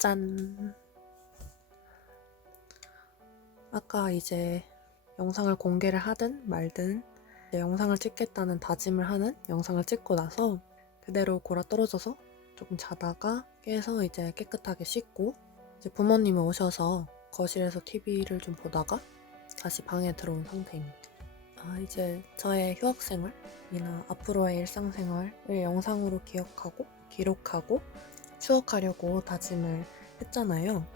짠! 아까 이제 영상을 공개를 하든 말든 이제 영상을 찍겠다는 다짐을 하는 영상을 찍고 나서 그대로 골아 떨어져서 조금 자다가 깨서 이제 깨끗하게 씻고 이제 부모님이 오셔서 거실에서 TV를 좀 보다가 다시 방에 들어온 상태입니다. 이제 저의 휴학생활이나 앞으로의 일상생활을 영상으로 기억하고 기록하고 추억하려고 다짐을 했잖아요.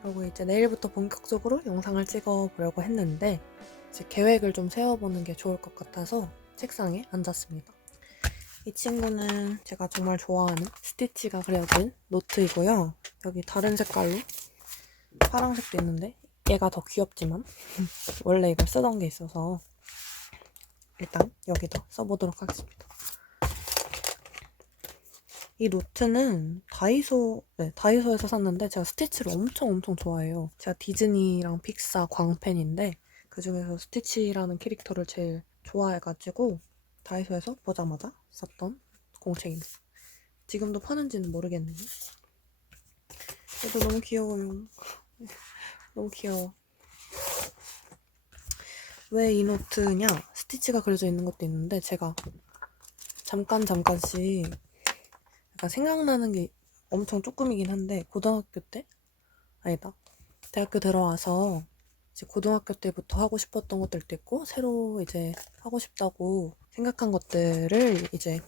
그리고 이제 내일부터 본격적으로 영상을 찍어보려고 했는데 이제 계획을 좀 세워보는 게 좋을 것 같아서 책상에 앉았습니다. 이 친구는 제가 정말 좋아하는 스티치가 그려진 노트이고요. 여기 다른 색깔로 파란색도 있는데 얘가 더 귀엽지만 원래 이걸 쓰던 게 있어서 일단 여기다 써보도록 하겠습니다. 이 노트는 다이소에서 샀는데 제가 스티치를 엄청 좋아해요. 제가 디즈니랑 픽사 광팬인데 그중에서 스티치라는 캐릭터를 제일 좋아해가지고 다이소에서 보자마자 샀던 공책입니다. 지금도 파는지는 모르겠네요. 얘도 너무 귀여워요. 너무 귀여워. 왜 이 노트냐? 스티치가 그려져 있는 것도 있는데 제가 잠깐씩 약간 생각나는 게 엄청 조금이긴 한데 고등학교 때? 아니다. 대학교 들어와서 이제 고등학교 때부터 하고 싶었던 것들도 있고 새로 이제 하고 싶다고 생각한 것들을 이제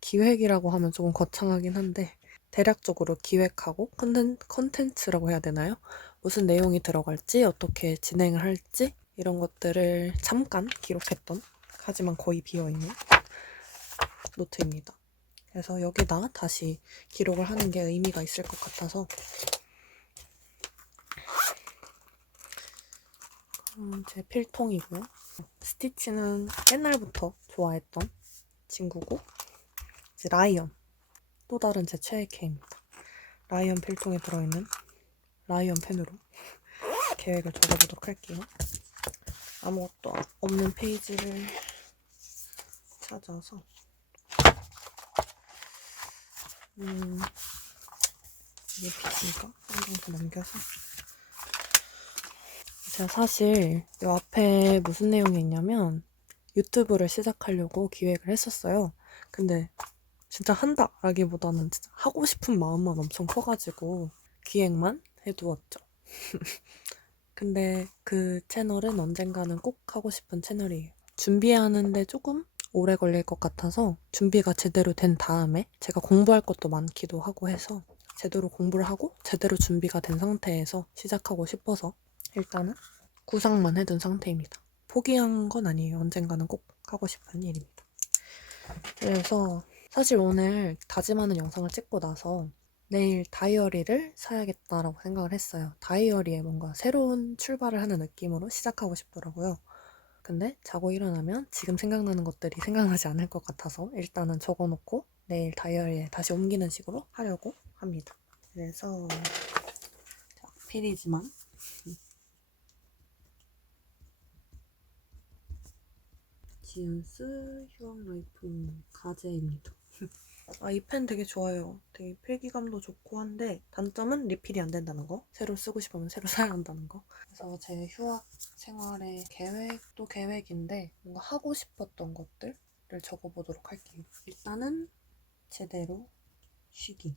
기획이라고 하면 조금 거창하긴 한데 대략적으로 기획하고 컨텐츠라고 해야 되나요? 무슨 내용이 들어갈지 어떻게 진행을 할지 이런 것들을 잠깐 기록했던 하지만 거의 비어있는 노트입니다. 그래서 여기다 다시 기록을 하는 게 의미가 있을 것 같아서 제 필통이고요. 스티치는 옛날부터 좋아했던 친구고 이제 라이언, 또 다른 제 최애 캐입니다. 라이언 필통에 들어있는 라이언 펜으로 계획을 적어보도록 할게요. 아무것도 없는 페이지를 찾아서 이게 비치니까 한 장 더 남겨서 제가 사실 이 앞에 무슨 내용이 있냐면 유튜브를 시작하려고 기획을 했었어요. 근데 진짜 한다라기보다는 진짜 하고 싶은 마음만 엄청 커가지고 기획만 해두었죠. 근데 그 채널은 언젠가는 꼭 하고 싶은 채널이에요. 준비하는데 조금 오래 걸릴 것 같아서 준비가 제대로 된 다음에 제가 공부할 것도 많기도 하고 해서 제대로 공부를 하고 제대로 준비가 된 상태에서 시작하고 싶어서 일단은 구상만 해둔 상태입니다. 포기한 건 아니에요. 언젠가는 꼭 하고 싶은 일입니다. 그래서 사실 오늘 다짐하는 영상을 찍고 나서 내일 다이어리를 사야겠다라고 생각을 했어요. 다이어리에 뭔가 새로운 출발을 하는 느낌으로 시작하고 싶더라고요. 근데 자고 일어나면 지금 생각나는 것들이 생각나지 않을 것 같아서 일단은 적어놓고 내일 다이어리에 다시 옮기는 식으로 하려고 합니다. 그래서 필이지만 지은스 휴학라이프 가제입니다. 이 펜 되게 좋아요. 되게 필기감도 좋고 한데 단점은 리필이 안 된다는 거. 새로 쓰고 싶으면 새로 사야 한다는 거. 그래서 제 휴학 생활의 계획도 계획인데 뭔가 하고 싶었던 것들을 적어보도록 할게요. 일단은 제대로 쉬기.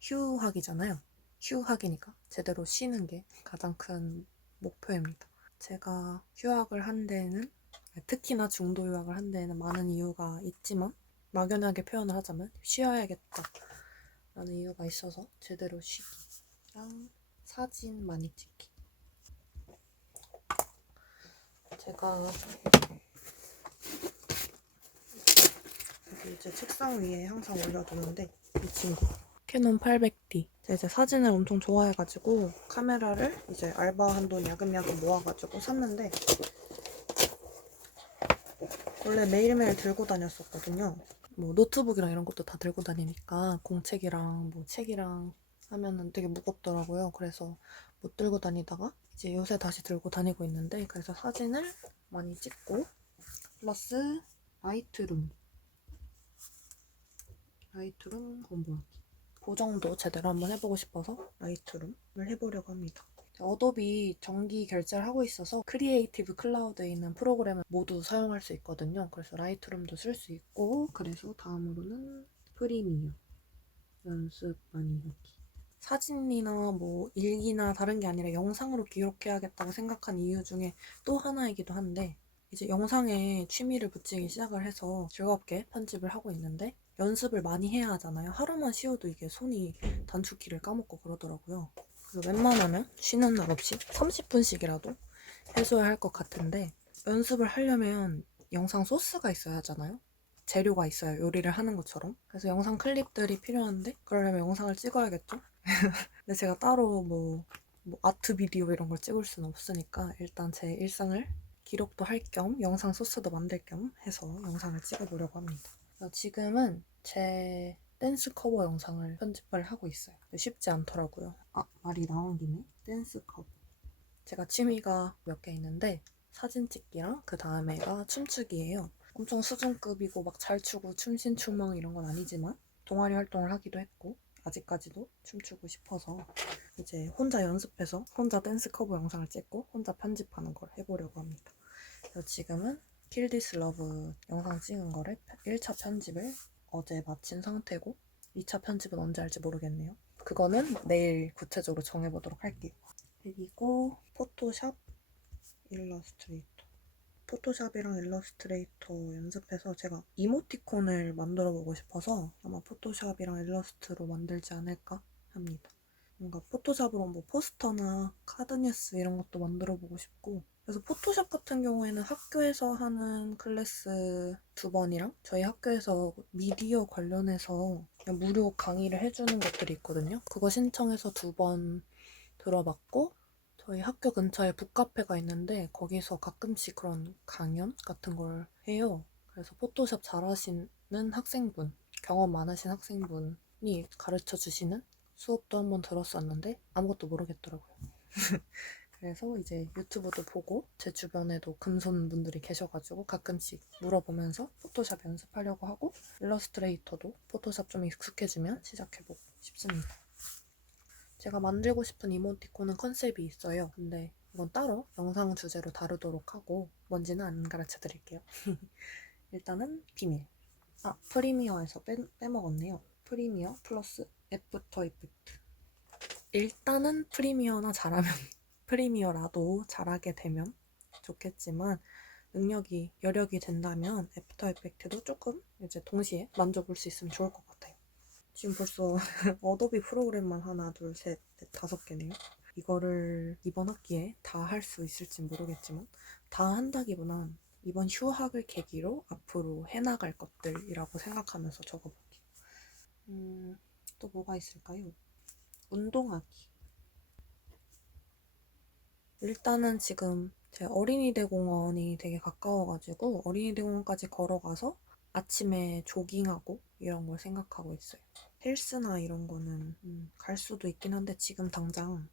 휴학이잖아요. 휴학이니까 제대로 쉬는 게 가장 큰 목표입니다. 제가 휴학을 한 데에는 특히나 중도 휴학을 한 데에는 많은 이유가 있지만 막연하게 표현을 하자면 쉬어야겠다 라는 이유가 있어서 제대로 쉬기랑 사진 많이 찍기. 제가 여기 이제 책상 위에 항상 올려두는데 이 친구 캐논 800D 제가 사진을 엄청 좋아해가지고 카메라를 이제 알바 한돈 야금야금 모아가지고 샀는데 원래 매일매일 들고 다녔었거든요. 뭐 노트북이랑 이런 것도 다 들고 다니니까 공책이랑 뭐 책이랑 하면은 되게 무겁더라고요. 그래서 못 들고 다니다가 이제 요새 다시 들고 다니고 있는데 그래서 사진을 많이 찍고 플러스 라이트룸 공부하기 보정도 제대로 한번 해보고 싶어서 라이트룸을 해보려고 합니다. 어도비 정기 결제를 하고 있어서 크리에이티브 클라우드에 있는 프로그램을 모두 사용할 수 있거든요. 그래서 라이트룸도 쓸 수 있고, 그래서 다음으로는 프리미어 연습 많이 하기. 사진이나 뭐 일기나 다른 게 아니라 영상으로 기록해야겠다고 생각한 이유 중에 또 하나이기도 한데, 이제 영상에 취미를 붙이기 시작을 해서 즐겁게 편집을 하고 있는데, 연습을 많이 해야 하잖아요. 하루만 쉬어도 이게 손이 단축키를 까먹고 그러더라고요. 그래서 웬만하면 쉬는 날 없이 30분씩이라도 해줘야 할 것 같은데, 연습을 하려면 영상 소스가 있어야 하잖아요. 재료가 있어요. 요리를 하는 것처럼. 그래서 영상 클립들이 필요한데, 그러려면 영상을 찍어야겠죠? 근데 제가 따로 뭐 아트 비디오 이런 걸 찍을 수는 없으니까 일단 제 일상을 기록도 할 겸 영상 소스도 만들 겸 해서 영상을 찍어보려고 합니다. 지금은 제 댄스 커버 영상을 편집을 하고 있어요. 쉽지 않더라고요. 말이 나온 김에 댄스 커버. 제가 취미가 몇 개 있는데 사진 찍기랑 그 다음에가 춤추기예요. 엄청 수준급이고 막 잘 추고 춤신추멍 이런 건 아니지만 동아리 활동을 하기도 했고 아직까지도 춤추고 싶어서 이제 혼자 연습해서 혼자 댄스 커버 영상을 찍고 혼자 편집하는 걸 해보려고 합니다. 그래서 지금은 Kill This Love 영상 찍은 거를 1차 편집을 어제 마친 상태고 2차 편집은 언제 할지 모르겠네요. 그거는 내일 구체적으로 정해보도록 할게요. 그리고 포토샵, 일러스트레이터. 포토샵이랑 일러스트레이터 연습해서 제가 이모티콘을 만들어 보고 싶어서 아마 포토샵이랑 일러스트로 만들지 않을까 합니다. 뭔가 포토샵으로 뭐 포스터나 카드뉴스 이런 것도 만들어 보고 싶고, 그래서 포토샵 같은 경우에는 학교에서 하는 클래스 2번이랑 저희 학교에서 미디어 관련해서 그냥 무료 강의를 해주는 것들이 있거든요. 그거 신청해서 2번 들어봤고, 저희 학교 근처에 북카페가 있는데 거기서 가끔씩 그런 강연 같은 걸 해요. 그래서 포토샵 잘하시는 학생분, 경험 많으신 학생분이 가르쳐 주시는 수업도 한번 들었었는데 아무것도 모르겠더라고요. 그래서 이제 유튜브도 보고 제 주변에도 금손 분들이 계셔가지고 가끔씩 물어보면서 포토샵 연습하려고 하고, 일러스트레이터도 포토샵 좀 익숙해지면 시작해보고 싶습니다. 제가 만들고 싶은 이모티콘은 컨셉이 있어요. 근데 이건 따로 영상 주제로 다루도록 하고 뭔지는 안 가르쳐 드릴게요. 일단은 비밀. 프리미어에서 빼먹었네요. 프리미어 플러스 애프터 이펙트. 일단은 프리미어나 잘하면 프리미어라도 잘하게 되면 좋겠지만, 여력이 된다면 애프터 이펙트도 조금 이제 동시에 만져볼 수 있으면 좋을 것 같아요. 지금 벌써 어도비 프로그램만 하나, 둘, 셋, 넷, 5개네요. 이거를 이번 학기에 다 할 수 있을지 모르겠지만, 다 한다기보단 이번 휴학을 계기로 앞으로 해나갈 것들이라고 생각하면서 적어볼게요. 또 뭐가 있을까요? 운동하기. 일단은 지금 제 어린이대 공원이 되게 가까워가지고 어린이대 공원까지 걸어가서 아침에 조깅하고 이런 걸 생각하고 있어요. 헬스나 이런 거는 갈 수도 있긴 한데 지금 당장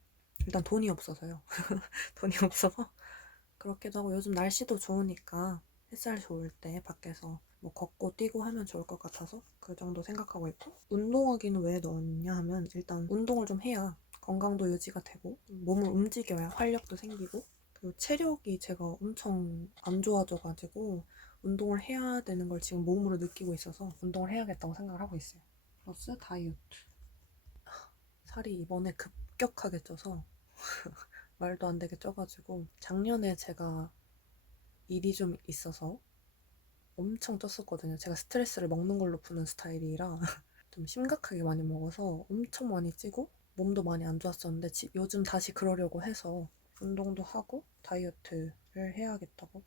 일단 돈이 없어서요. 돈이 없어서 그렇기도 하고, 요즘 날씨도 좋으니까 햇살 좋을 때 밖에서 뭐 걷고 뛰고 하면 좋을 것 같아서 그 정도 생각하고 있고, 운동하기는 왜 넣었냐 하면 일단 운동을 좀 해야 건강도 유지가 되고 몸을 움직여야 활력도 생기고, 그리고 체력이 제가 엄청 안 좋아져가지고 운동을 해야 되는 걸 지금 몸으로 느끼고 있어서 운동을 해야겠다고 생각을 하고 있어요. 플러스 다이어트. 살이 이번에 급격하게 쪄서 말도 안 되게 쪄가지고, 작년에 제가 일이 좀 있어서 엄청 쪘었거든요. 제가 스트레스를 먹는 걸로 푸는 스타일이라 좀 심각하게 많이 먹어서 엄청 많이 찌고 몸도 많이 안 좋았었는데 요즘 다시 그러려고 해서 운동도 하고 다이어트를 해야겠다고.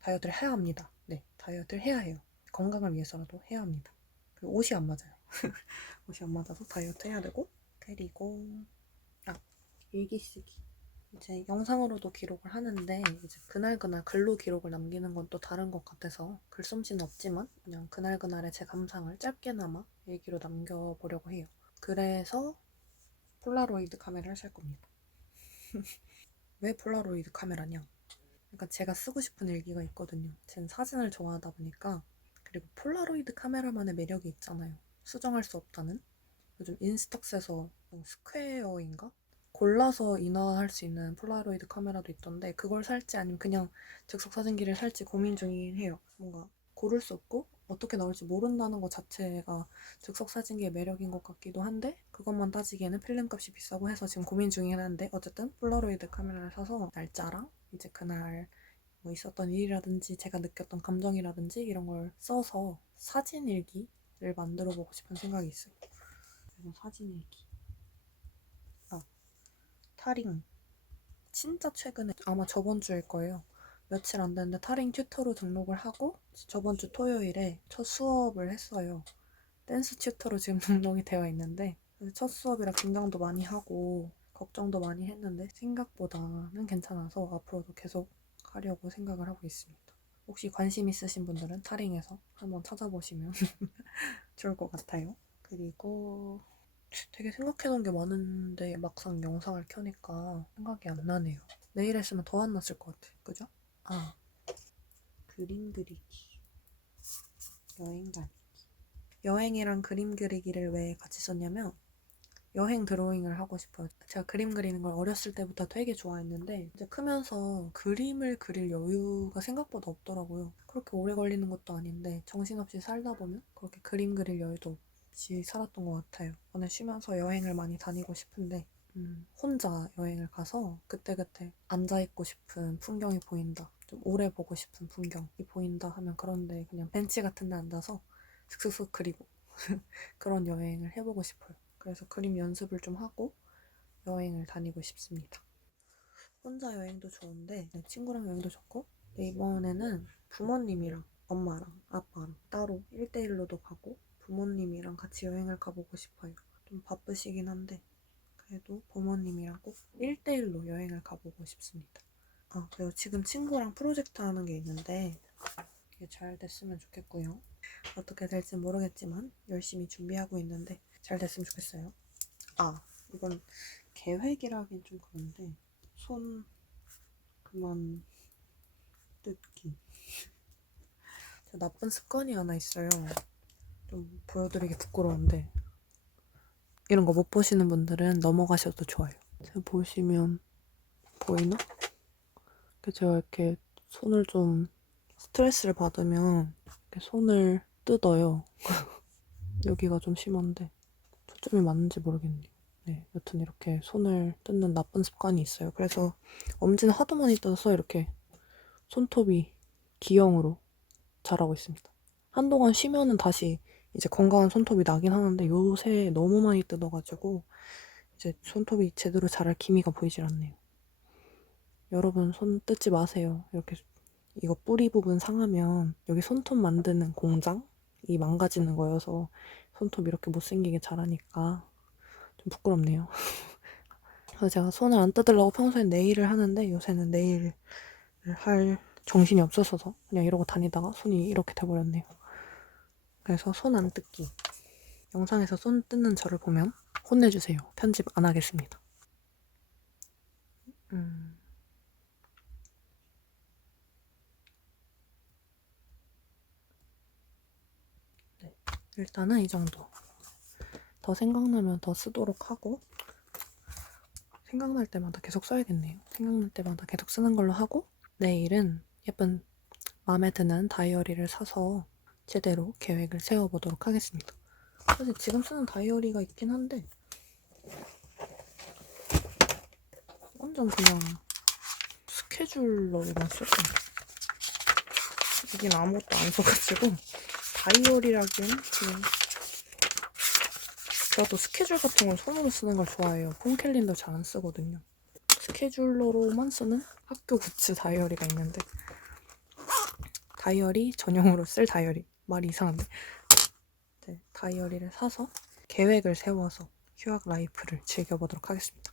다이어트를 해야 합니다. 네, 다이어트를 해야 해요. 건강을 위해서라도 해야 합니다. 그리고 옷이 안 맞아요. 옷이 안 맞아서 다이어트 해야 되고, 그리고 일기 쓰기. 이제 영상으로도 기록을 하는데 이제 그날그날 글로 기록을 남기는 건 또 다른 것 같아서 글솜씨는 없지만 그냥 그날그날의 제 감상을 짧게나마 일기로 남겨보려고 해요. 그래서 폴라로이드 카메라를 살 겁니다. 왜 폴라로이드 카메라냐? 그러니까 제가 쓰고 싶은 일기가 있거든요. 전 사진을 좋아하다 보니까. 그리고 폴라로이드 카메라만의 매력이 있잖아요. 수정할 수 없다는. 요즘 인스톡스에서 스퀘어인가? 골라서 인화할 수 있는 폴라로이드 카메라도 있던데 그걸 살지 아니면 그냥 즉석 사진기를 살지 고민 중이긴 해요. 뭔가 고를 수 없고 어떻게 나올지 모른다는 것 자체가 즉석 사진기의 매력인 것 같기도 한데 그것만 따지기에는 필름 값이 비싸고 해서 지금 고민 중이긴 한데 어쨌든 폴라로이드 카메라를 사서 날짜랑 이제 그날 뭐 있었던 일이라든지 제가 느꼈던 감정이라든지 이런 걸 써서 사진 일기를 만들어 보고 싶은 생각이 있어요. 그래서 사진 일기. 타링. 진짜 최근에 아마 저번 주일 거예요. 며칠 안 됐는데 타링 튜터로 등록을 하고 저번 주 토요일에 첫 수업을 했어요. 댄스 튜터로 지금 등록이 되어 있는데 첫 수업이라 긴장도 많이 하고 걱정도 많이 했는데 생각보다는 괜찮아서 앞으로도 계속 하려고 생각을 하고 있습니다. 혹시 관심 있으신 분들은 타링에서 한번 찾아보시면 좋을 것 같아요. 그리고 되게 생각해놓은 게 많은데 막상 영상을 켜니까 생각이 안 나네요. 내일 했으면 더 안 났을 것 같아. 그죠? 아, 그림 그리기. 여행 가기. 여행이랑 그림 그리기를 왜 같이 썼냐면 여행 드로잉을 하고 싶어요. 제가 그림 그리는 걸 어렸을 때부터 되게 좋아했는데 이제 크면서 그림을 그릴 여유가 생각보다 없더라고요. 그렇게 오래 걸리는 것도 아닌데 정신없이 살다 보면 그렇게 그림 그릴 여유도 없이 살았던 것 같아요. 저는 쉬면서 여행을 많이 다니고 싶은데 혼자 여행을 가서 그때그때 앉아있고 싶은 풍경이 보인다. 좀 오래 보고 싶은 풍경이 보인다 하면 그런데 그냥 벤치 같은 데 앉아서 슥슥슥 그리고 그런 여행을 해보고 싶어요. 그래서 그림 연습을 좀 하고 여행을 다니고 싶습니다. 혼자 여행도 좋은데 친구랑 여행도 좋고 이번에는 부모님이랑 엄마랑 아빠랑 따로 1대1로도 가고 부모님이랑 같이 여행을 가보고 싶어요. 좀 바쁘시긴 한데 그래도 부모님이랑 꼭 1대1로 여행을 가보고 싶습니다. 아, 그리고 지금 친구랑 프로젝트 하는 게 있는데 이게 잘 됐으면 좋겠고요. 어떻게 될지 모르겠지만 열심히 준비하고 있는데 잘 됐으면 좋겠어요. 아, 이건 계획이라 하긴 좀 그런데 손 그만 뜯기. 저 나쁜 습관이 하나 있어요. 좀 보여드리기 부끄러운데 이런 거 못 보시는 분들은 넘어가셔도 좋아요. 제가 보시면 보이나? 제가 이렇게 손을 좀 스트레스를 받으면 이렇게 손을 뜯어요. 여기가 좀 심한데 초점이 맞는지 모르겠네요. 네, 여튼 이렇게 손을 뜯는 나쁜 습관이 있어요. 그래서 엄지는 하도 많이 뜯어서 이렇게 손톱이 기형으로 자라고 있습니다. 한동안 쉬면은 다시 이제 건강한 손톱이 나긴 하는데 요새 너무 많이 뜯어가지고 이제 손톱이 제대로 자랄 기미가 보이질 않네요. 여러분 손 뜯지 마세요. 이렇게 이거 뿌리 부분 상하면 여기 손톱 만드는 공장이 망가지는 거여서 손톱 이렇게 못생기게 자라니까 좀 부끄럽네요. 그래서 제가 손을 안 뜯으려고 평소엔 네일을 하는데 요새는 네일을 할 정신이 없어서 그냥 이러고 다니다가 손이 이렇게 돼버렸네요. 그래서 손 안 뜯기. 영상에서 손 뜯는 저를 보면 혼내주세요. 편집 안 하겠습니다. 네. 일단은 이 정도. 더 생각나면 더 쓰도록 하고 생각날 때마다 계속 써야겠네요. 생각날 때마다 계속 쓰는 걸로 하고 내일은 예쁜 마음에 드는 다이어리를 사서 제대로 계획을 세워보도록 하겠습니다. 사실 지금 쓰는 다이어리가 있긴 한데 완전 그냥 스케줄러로만 쓸 거예요. 여긴 아무것도 안 써가지고 다이어리라기엔 그냥 저도 스케줄 같은 걸 손으로 쓰는 걸 좋아해요. 폰캘린더 잘 안 쓰거든요. 스케줄러로만 쓰는 학교 굿즈 다이어리가 있는데 다이어리 전용으로 쓸 다이어리 말이 이상한데 네, 다이어리를 사서 계획을 세워서 휴학 라이프를 즐겨보도록 하겠습니다.